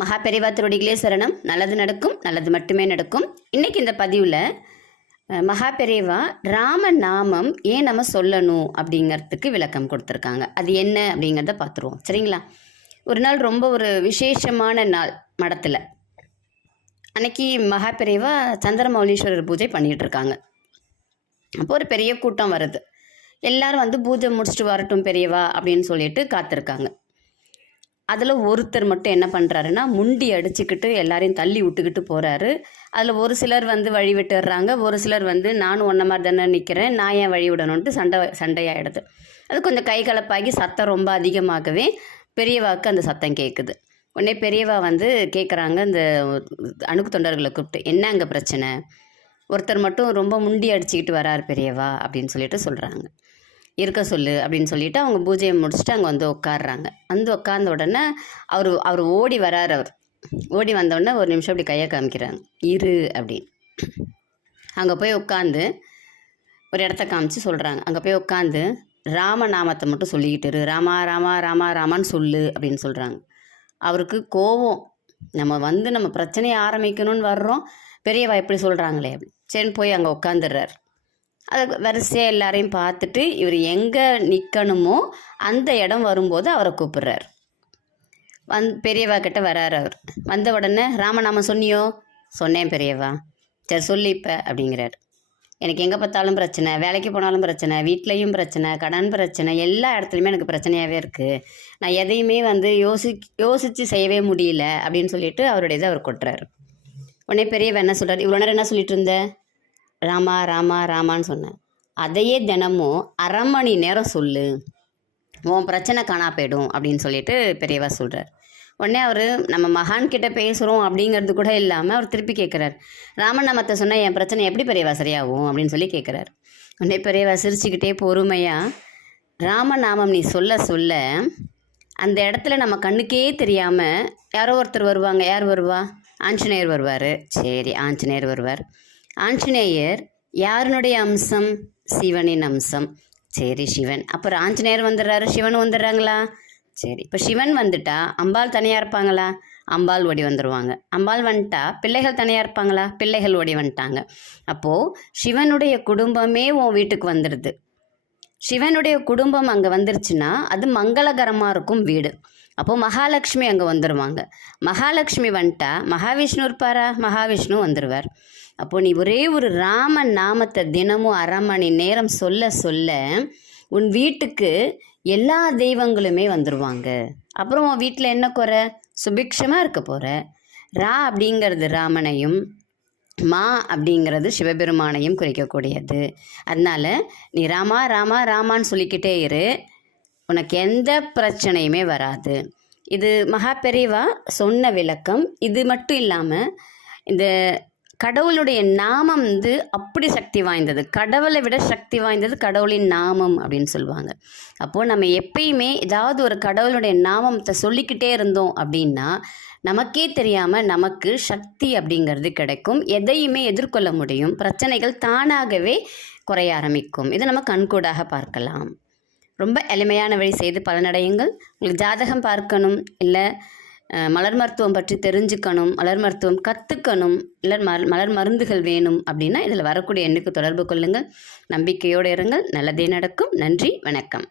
மகா பெரிவா திருடிகளே சரணம். நல்லது நடக்கும் நல்லது மட்டுமே நடக்கும். இன்னைக்கு இந்த பதிவில் மகா பெரியவா ராம நாமம் ஏன் நம்ம சொல்லணும் அப்படிங்கிறதுக்கு விளக்கம் கொடுத்துருக்காங்க. அது என்ன அப்படிங்கிறத பார்த்துருவோம் சரிங்களா? ஒரு நாள் ரொம்ப ஒரு விசேஷமான நாள் மடத்தில். அன்னைக்கு மகா பெரியவா சந்திரமௌலீஸ்வரர் பூஜை பண்ணிகிட்டு இருக்காங்க அப்போ ஒரு பெரிய கூட்டம் வருது. எல்லாரும் வந்து பூஜை முடிச்சுட்டு வரட்டும் பெரியவா அப்படின்னு சொல்லிட்டு காத்திருக்காங்க. அதில் ஒருத்தர் மட்டும் என்ன பண்ணுறாருன்னா முண்டி அடிச்சுக்கிட்டு எல்லாரையும் தள்ளி விட்டுக்கிட்டு போகிறாரு அதில் ஒரு சிலர் வந்து வழி விட்டுடுறாங்க. ஒரு சிலர் வந்து நானும் ஒன்றை மாதிரி தானே நிற்கிறேன் நான் ஏன் வழி விடணுன்ட்டு சண்டை சண்டையாயிடுது. அது கொஞ்சம் கை கலப்பாகி சத்தம் ரொம்ப அதிகமாகவே பெரியவாக்கு அந்த சத்தம் கேட்குது உடனே பெரியவா வந்து கேட்குறாங்க இந்த அணுக்கு தொண்டர்களை கூப்பிட்டு என்ன அங்கே பிரச்சனை? ஒருத்தர் மட்டும் ரொம்ப முண்டி அடிச்சுக்கிட்டு வரார் பெரியவா அப்படின்னு சொல்லிட்டு சொல்கிறாங்க இருக்க சொல்லு அப்படின்னு சொல்லிட்டு அவங்க பூஜையை முடிச்சுட்டு அங்கே வந்து உட்காடுறாங்க வந்து உட்கார்ந்த உடனே அவர் அவர் ஓடி வரார் அவர். ஓடி வந்த ஒரு நிமிஷம் அப்படி கையை காமிக்கிறாங்க. இரு அப்படின்னு. அங்கே போய் உட்காந்து ஒரு இடத்த காமிச்சு சொல்கிறாங்க அங்கே போய் உட்காந்து ராம நாமத்தை மட்டும் சொல்லிக்கிட்டு இரு. ராமா ராமா ராமா ராமான்னு சொல்லு அப்படின்னு சொல்கிறாங்க அவருக்கு கோவம் நம்ம வந்து நம்ம பிரச்சனையை ஆரம்பிக்கணும்னு வர்றோம். பெரியவா எப்படி சொல்கிறாங்களே அப்படி சரின்னு போய் அங்கே உட்காந்துடுறார் அது வரிசையாக எல்லாரையும் பார்த்துட்டு இவர் எங்கே நிற்கணுமோ அந்த இடம் வரும்போது அவரை கூப்பிடுறார். வந் பெரியவா கிட்ட வராரு அவர். வந்த உடனே ராமநாமம் சொன்னியோ? சொன்னேன் பெரியவா. சரி சொல்லி இப்போ அப்படிங்கிறார். எனக்கு எங்கே பார்த்தாலும் பிரச்சனை வேலைக்கு போனாலும் பிரச்சனை வீட்லேயும் பிரச்சனை கடன் பிரச்சனை எல்லா இடத்துலையுமே எனக்கு பிரச்சனையாகவே இருக்குது நான் எதையுமே வந்து யோசி யோசித்து செய்யவே முடியல அப்படின்னு சொல்லிட்டு அவருடைய இதை அவர் கொட்டுறாரு. உடனே பெரியவா என்ன சொல்கிறார் இவ்வளோ நேரம் என்ன சொல்லிட்டு இருந்தேன் ராமா ராமா ராமான்னு சொன்னேன். அதையே தினமும் அரை மணி நேரம் சொல்லு. உன் பிரச்சனை காணா போயிடும் அப்படின்னு சொல்லிட்டு பெரியவா சொல்கிறார் உடனே அவர் நம்ம மகான் கிட்ட பேசுகிறோம் அப்படிங்கிறது கூட இல்லாமல் அவர் திருப்பி கேட்குறார் ராமநாமத்தை சொன்னால் என் பிரச்சனை எப்படி பெரியவா சரியாகும் அப்படின்னு சொல்லி கேட்குறாரு உடனே பெரியவா சிரிச்சுக்கிட்டே பொறுமையாக ராமநாமம் நீ சொல்ல சொல்ல அந்த இடத்துல நம்ம கண்ணுக்கே தெரியாமல் யாரோ ஒருத்தர் வருவாங்க. யார் வருவா? ஆஞ்சநேயர் வருவார். சரி ஆஞ்சநேயர் வருவார். ஆஞ்சநேயர் யாருனுடைய அம்சம்? சிவனின் அம்சம். சரி சிவன். அப்புறம் ஆஞ்சநேயர் வந்துடுறாரு. சிவன் வந்துடுறாங்களா? சரி இப்போ சிவன் வந்துட்டா அம்பாள் தனியாக இருப்பாங்களா? அம்பாள் ஓடி வந்துடுவாங்க அம்பாள் வந்துட்டா பிள்ளைகள் தனியாக இருப்பாங்களா? பிள்ளைகள் ஓடி வந்துட்டாங்க. அப்போது சிவனுடைய குடும்பமே உன் வீட்டுக்கு வந்துடுது சிவனுடைய குடும்பம் அங்கே வந்துருச்சுன்னா அது மங்களகரமாக இருக்கும் வீடு. அப்போது மகாலட்சுமி அங்கே வந்துடுவாங்க மகாலட்சுமி வந்துட்டா மகாவிஷ்ணு இருப்பாரா? மகாவிஷ்ணு வந்துடுவார் அப்போது நீ ஒரே ஒரு ராம நாமத்தை தினமும் அரை மணி நேரம் சொல்ல சொல்ல உன் வீட்டுக்கு எல்லா தெய்வங்களுமே வந்துடுவாங்க அப்புறம் உன் வீட்டில் என்ன குறை? சுபிக்ஷமாக இருக்க போகிற ரா அப்படிங்கிறது ராமனையும் மா அப்படிங்கிறது சிவபெருமானையும் குறிக்கக்கூடியது. அதனால் நீ ராமா ராமா ராமான்னு சொல்லிக்கிட்டே இரு. உனக்கு எந்த பிரச்சனையுமே வராது. இது மகா சொன்ன விளக்கம். இது மட்டும் இல்லாமல் இந்த கடவுளுடைய நாமம் வந்து அப்படி சக்தி வாய்ந்தது. கடவுளை விட சக்தி வாய்ந்தது கடவுளின் நாமம் அப்படின்னு சொல்லுவாங்க. அப்போது நம்ம எப்பயுமே ஏதாவது ஒரு கடவுளுடைய நாமத்தை சொல்லிக்கிட்டே இருந்தோம் அப்படின்னா நமக்கே தெரியாமல் நமக்கு சக்தி அப்படிங்கிறது கிடைக்கும். எதையுமே எதிர்கொள்ள முடியும். பிரச்சனைகள் தானாகவே குறைய ஆரம்பிக்கும். இதை நம்ம கண்கூடாக பார்க்கலாம். ரொம்ப எளிமையான வழி செய்து பலனடையுங்கள். உங்களுக்கு ஜாதகம் பார்க்கணும் இல்லை மலர் மருத்துவம் பற்றி தெரிஞ்சுக்கணும் மலர் மருத்துவம் கற்றுக்கணும் இல்லை மலர் மருந்துகள் வேணும் அப்படின்னா இதில் வரக்கூடிய எண்ணுக்கு தொடர்பு கொள்ளுங்கள். நம்பிக்கையோடு இருங்கள். நல்லதே நடக்கும். நன்றி வணக்கம்.